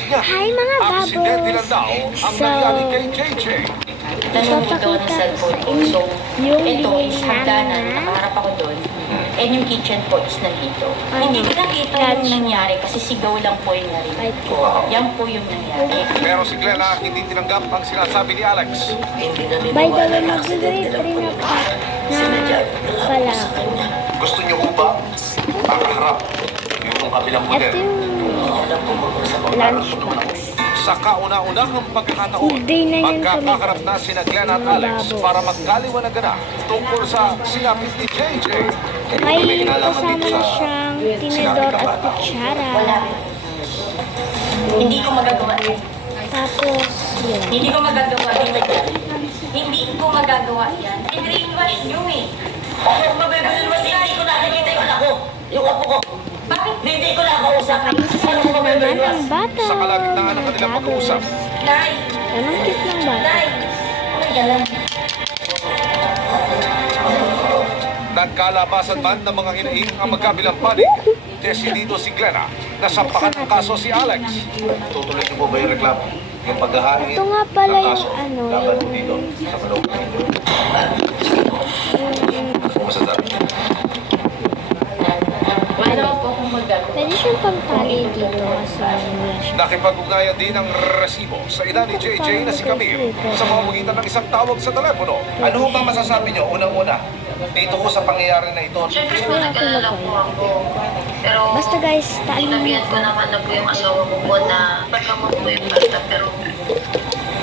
Hi mga Aksidente lang babos! daw ang nangyari kay JJ. Tanong mo doon sa cellphone ko. So, yung ito bilhin is hagdanan, namin na nakaharap ako doon. And yung kitchen po is nandito. Hindi ko nakita yung nangyari kasi sigaw lang po yung narinig ko. Yan po yung nangyari. Pero si Glenna hindi tinanggap ang sinasabi ni Alex. by the way, mag-grade 3 na pa na pala. Gusto niyo ho ba makaharap yung kabilang Ito model? yung lunchbox. Sa kauna-unahang pagkakataon, Day na yun magkakaharap na sina Glenna at Alex para magkaliwanagan na tungkol sa sinapit ni JJ. May kasama na siyang tinidor at kutsara. Hindi ko magagawa yan. Tapos, yun. Hindi ko magagawa yan. Hindi ko magagawa yan. I-brainwash nyo eh. Mabibrainwash yan. Hindi ko nakikita yung anak ko. Yung apo ko. Bakit? Hindi ko nakausap. Ano ko Naman mabibrainwash? ang bata. Sa kalagitnaan ng kanilang pag-uusap, Nay! Anong cute ng bata? Nay! Ay, galang. nagkalabasan man ng mga hinaing ang magkabilang panig. Desidido si Glenna na sampahan ng kaso si Alex. Tutuloy niyo po ba yung reklamo? Yung paghahangin Ito nga pala ng kaso yung ano, laban yung- dito sa Manila. Ano masasabi? Wala po akong magagawa. Pwede siyang pagtali dito kasi wala siya. Nakipag-ugnayan din ang resibo sa ina ni JJ na si Camille sa pamamagitan ng isang tawag sa telepono. Ano ho ba masasabi niyo unang-una dito ho sa pangyayari na ito? Siyempre po, nag-alala po ako. Pero, Basta guys, tali sinabihan ko naman na po yung asawa ko po na pagkamot po yung basta. Pero,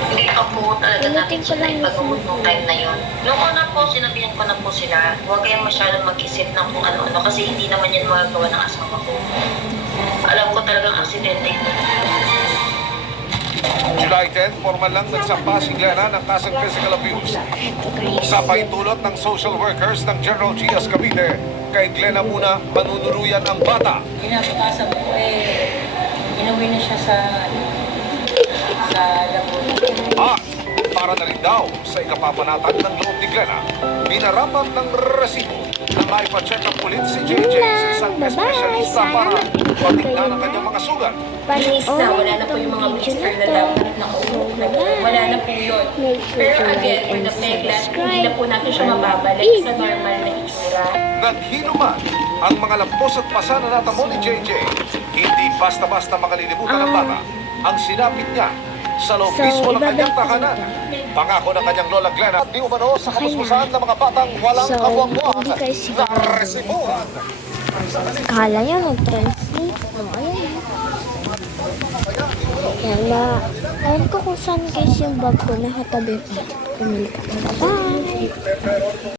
hindi pa po talaga natin sila ipagkamot nung time na yun. Noong una po, sinabihan ko na po sila, huwag kayong masyadong mag-isip ng kung ano-ano kasi hindi naman yan magagawa ng asawa ko. Alam ko talagang aksidente yun. July 10, formal lang nagsampa si Glenna ng kasong physical abuse. Sa paintulot ng social workers ng General Trias Cavite, kay Glenna muna manunuluyan ang bata. Kinabukasan po inuwi na siya sa Laguna. At para na rin daw sa ikapapanatag ng loob ni Glenna, binarapan ng resibo na maipacheck ang pulit si JJ sa isang espesyalista para patignan ang kanyang mga sugat. Linis na, wala na po yung mga blister na dapat nakaupo. Wala na po yun. Pero again, for the peglas, hindi na po natin siya mababalik sa normal na itsura. Naghinuman ang mga lampos at pasa na natamo ni JJ. Hindi basta-basta makalilimutan ng bata ang sinapit niya sa loob mismo ng kanyang tahanan. Pangako ng kanyang lola Glenna at di umano sa kamusmusan ng mga batang walang So, kabuang-buang hindi kayo na sigurado. resibuhan. Kala niya nag-translate. Ayan. Kaya, alam ko kung saan guys yung bag ko nakatabi pa. Pumili ka. Bye!